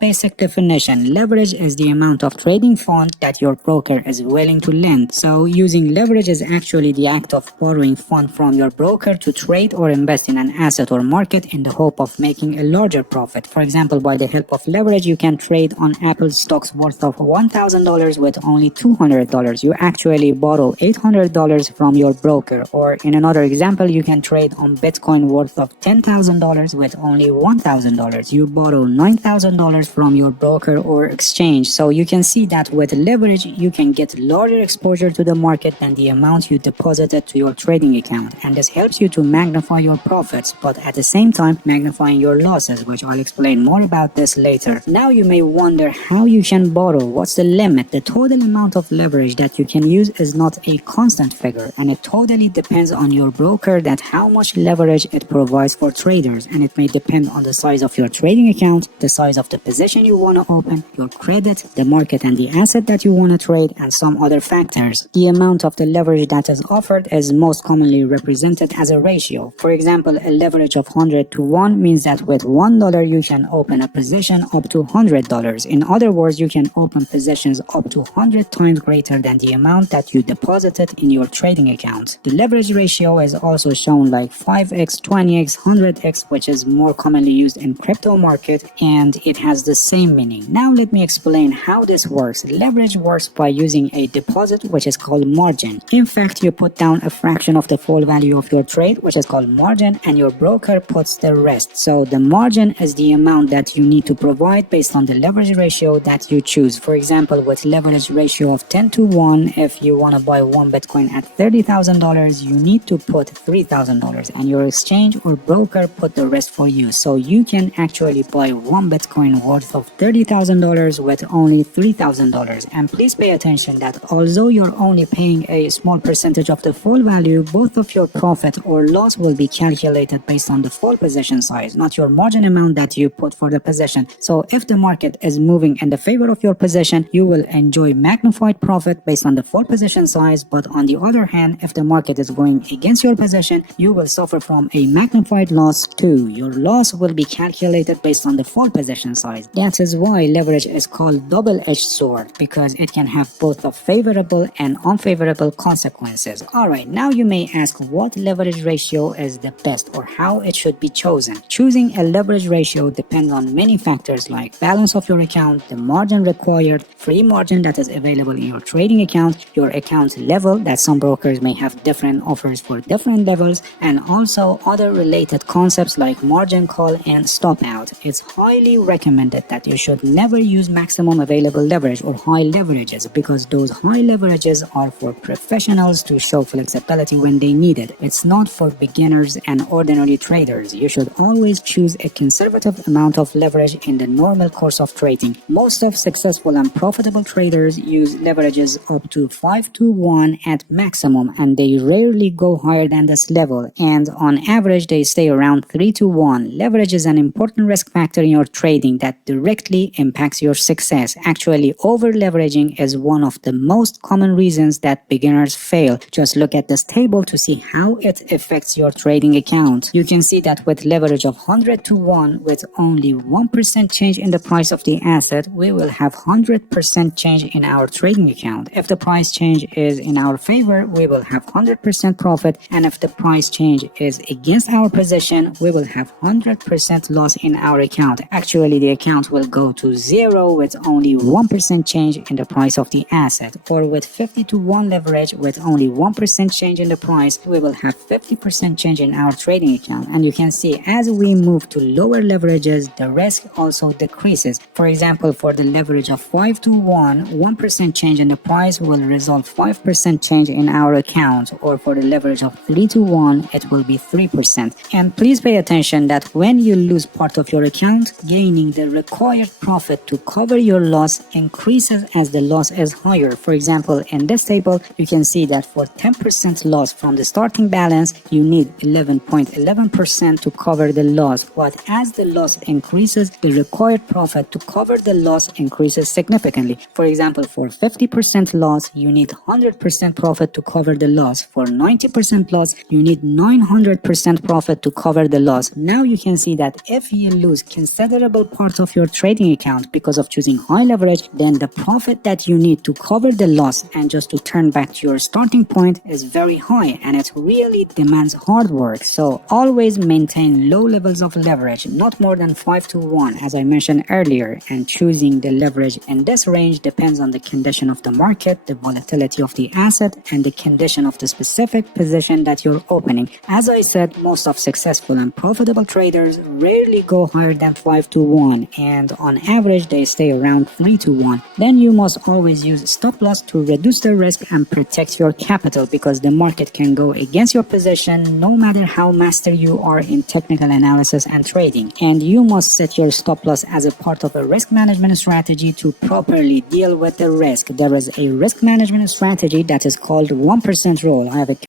basic definition, leverage is the amount of trading fund that your broker is willing to lend. So using leverage is actually the act of borrowing fund from your broker to trade or invest in an asset or market in the hope of making a larger profit. For example, by the help of leverage, you can trade on Apple stocks worth of $1,000 with only $200. You actually borrow $800 from your broker. Or in another example, you can trade on Bitcoin worth of $10,000 with only $1,000. You borrow $9,000 from your broker or exchange. So you can see that with leverage, you can get larger exposure to the market than the amount you deposited to your trading account. And this helps you to magnify your profits, but at the same time magnifying your losses, which I'll explain more about this later. Now you may wonder how you can borrow. What's the limit? The total amount of leverage that you can use is not a constant figure, and it totally depends on your broker that how much leverage it provides for traders, and it may depend on the size of your trading account, the size of the position you want to open, your credit, the market and the asset that you want to trade, and some other factors. The amount of the leverage that is offered is most commonly represented as a ratio. For example, a leverage of 100 to 1 means that with $1 you can open a position up to $100. In other words, you can open positions up to 100 times greater than the amount that you deposited in your trading account. The leverage ratio is also shown like 5x, 20x, 100x, which is more commonly used in crypto market, and it has the same meaning. Now let me explain how this works. Leverage works by using a deposit which is called margin. In fact, you put down a fraction of the full value of your trade, which is called margin, and your broker puts the rest. So the margin is the amount that you need to provide based on the leverage ratio that you choose. For example, with leverage ratio of 10 to 1, if you want to buy one Bitcoin at $30,000, you need to put $3,000, and your exchange or broker put the rest for you. So you can actually buy one Bitcoin worth of $30,000 with only $3,000. And please pay attention that although you're only paying a small percentage of the full value, both of your profit or loss will be calculated based on the full position size, not your margin amount that you put for the position. So if the market is moving in the favor of your position, you will enjoy magnified profit based on the full position size. But on the other hand, if the market is going against your position, you will suffer from a magnified loss too. Your loss will be calculated based on the full position size. That is why leverage is called double-edged sword, because it can have both a favorable and unfavorable consequences. Alright, now you may ask what leverage ratio is the best or how it should be chosen. Choosing a leverage ratio depends on many factors like balance of your account, the margin required, free margin that is available in your trading account, your account level, that some brokers may have different offers for different levels, and also other related concepts like margin call and stop out. It's highly recommended that you should never use maximum available leverage or high leverages, because those high leverages are for professionals to show flexibility when they need it. It's not for beginners and ordinary traders. You should always choose a conservative amount of leverage in the normal course of trading. Most of successful and profitable traders use leverages up to 5 to 1 at maximum, and they rarely go higher than this level, and on average they stay around 3 to 1. Leverage is an important risk factor in your trading that directly impacts your success. Actually, over leveraging is one of the most common reasons that beginners fail. Just look at this table to see how it affects your trading account. You can see that with leverage of 100 to 1, with only 1% change in the price of the asset, we will have 100% change in our trading account. If the price change is in our favor, we will have 100% profit, and if the price change is against our position, we will have 100% loss in our account. Actually, the account will go to zero with only 1% change in the price of the asset. Or with 50 to 1 leverage, with only 1% change in the price, we will have 50% change in our trading account. And you can see as we move to lower leverages, the risk also decreases. For example, for the leverage of 5 to 1, 1% change in the price will result 5% change in our account, or for the leverage of 3 to 1, it will be 3%. And please pay attention that when you lose part of your account, gaining the required profit to cover your loss increases as the loss is higher. For example, in this table, you can see that for 10% loss from the starting balance, you need 11.11% to cover the loss. But as the loss increases, the required profit to cover the loss increases significantly. For example, for 50% loss, you need 100% profit to cover the loss. For 90% loss, you need 900% profit to cover the loss. Now you can see that if you lose considerable part of of your trading account because of choosing high leverage, then the profit that you need to cover the loss and just to turn back to your starting point is very high, and it really demands hard work. So always maintain low levels of leverage, not more than 5 to 1 as I mentioned earlier, and choosing the leverage in this range depends on the condition of the market, the volatility of the asset, and the condition of the specific position that you're opening. As I said, most of successful and profitable traders rarely go higher than 5 to 1, and on average they stay around 3 to 1. Then you must always use stop loss to reduce the risk and protect your capital, because the market can go against your position no matter how master you are in technical analysis and trading. And you must set your stop loss as a part of a risk management strategy to properly deal with the risk. There is a risk management strategy that is called 1% rule. I have a